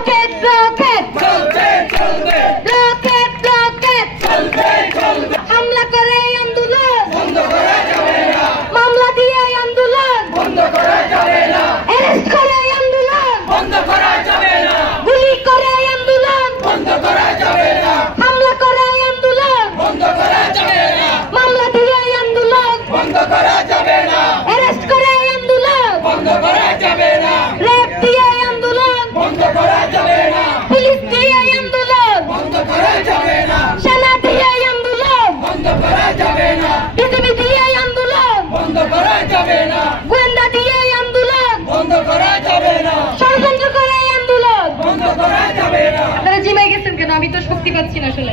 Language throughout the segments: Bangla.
রকেট রকেট চলবে চলবে রকেট রকেট চলবে চলবে হামলা করে আন্দোলন বন্ধ করা যাবে না মামলা দিয়ে আন্দোলন বন্ধ করা যাবে না অ্যারেস্ট করে আন্দোলন বন্ধ করা যাবে না গুলি করে আন্দোলন বন্ধ করা যাবে না হামলা করে আন্দোলন বন্ধ করা যাবে না মামলা দিয়ে আন্দোলন বন্ধ করা যাবে না অ্যারেস্ট করে আন্দোলন বন্ধ করা যাবে না রেপ দিয়ে আন্দোলন বন্ধ করা যাবে না পুলিশ দিয়ে আন্দোলন বন্ধ করা যাবে না সেনা দিয়ে আন্দোলন বন্ধ করা যাবে না বিজেপি দিয়ে আন্দোলন বন্ধ করা যাবে না গোয়েন্দা দিয়ে আন্দোলন বন্ধ করা যাবে না ষড়যন্ত্র করে আন্দোলন বন্ধ করা যাবে না আপনারা জিমে গেছেন কেন আমি তো শক্তি পাচ্ছি না আসলে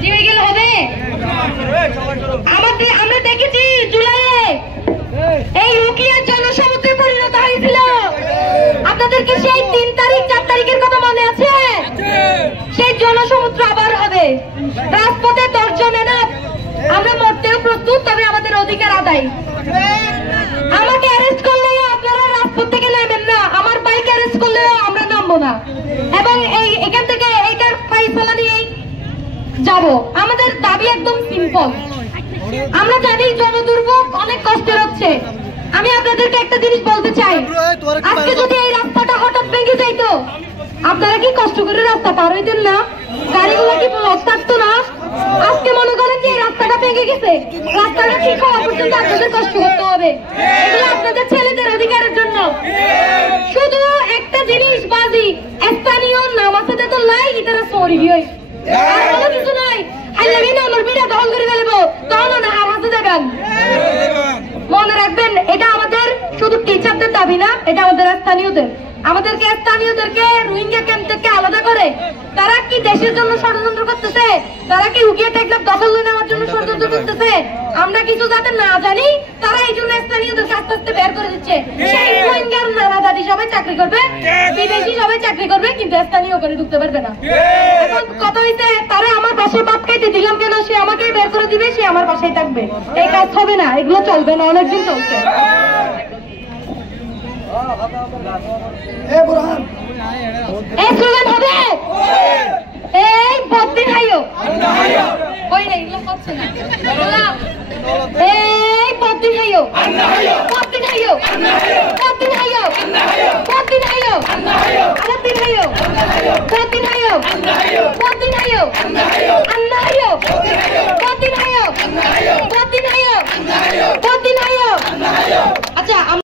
জিমে গেলে হবে আমরা দেখেছি জুলাইয়ে এই রুকিয়া জনসমুদ্রে পরিণত হয়েছিল আপনাদের কি সেই 3 তারিখ 4 তারিখের কথা মনে আছে সেই জনসমুদ্র আবার হবে রাজপথে 10 জন না আমরা মরতেও প্রস্তুত তবে আমাদের অধিকার আদায় আমাকে অ্যারেস্ট করলেও আপনারা রাজপথ থেকে নামেন না আমার বাইক অ্যারেস্ট করলেও আমরা নামবো না এবং এখান থেকে এইটার ফাইসলা নিয়েই যাব আমাদের দাবি একদম সিম্পল আমরা জানি জনদুর্ভোগ অনেক কষ্টের হচ্ছে আমি আপনাদেরকে একটা জিনিস বলতে চাই আজকে যদি এই রাস্তাটা হঠাৎ ভেঙে যাইতো আপনারা কি কষ্ট করে রাস্তা পার হইতেন না গাড়িগুলো কি ব্লক থাকতো না আজকে মনে করেন যে এই রাস্তাটা ভেঙে গেছে রাস্তাটা ঠিক হওয়া পর্যন্ত আপনাদের কষ্ট করতে হবে এগুলো আপনাদের ছেলেদের অধিকারের জন্য শুধু একটা জিনিস বাজি স্থানীয় নামাজে তো লাই ইতারা সরি হয় আর কোনো কিছু নাই আল্লাহ না আমার বিড়া দখল করে ফেলবো তখন না হারাতে যাবেন মনে রাখবেন এটা আমাদের শুধু টিচারদের দাবি না এটা আমাদের স্থানীয়দেরকে রোহিঙ্গা ক্যাম্প থেকে আলাদা করে তারা কি দেশের জন্য ষড়যন্ত্র করতেছে তারা কি উকিয়া টেকনাফ দখল নেওয়ার জন্য ষড়যন্ত্র করতেছে আমরা কিছু যাতে না জানি তারা এই জন্য স্থানীয়দেরকে আস্তে আস্তে বের করে দিচ্ছে সেই রোহিঙ্গার নানা দাদি সবাই চাকরি করবে বিদেশি সবাই চাকরি করবে কিন্তু স্থানীয় করে ঢুকতে পারবে না এখন কত হইছে তারা আমার বাসায় বাপ খাইতে দিলাম কেন সে আমাকেই বের করে দিবে সে আমার বাসায় থাকবে এই কাজ হবে না এগুলো চলবে না অনেকদিন চলছে এই স্লোগান হবে এই বদ্দিন হাইও কই না এগুলো হচ্ছে না এই বদ্দিন হাইও বদ্দিন হাইও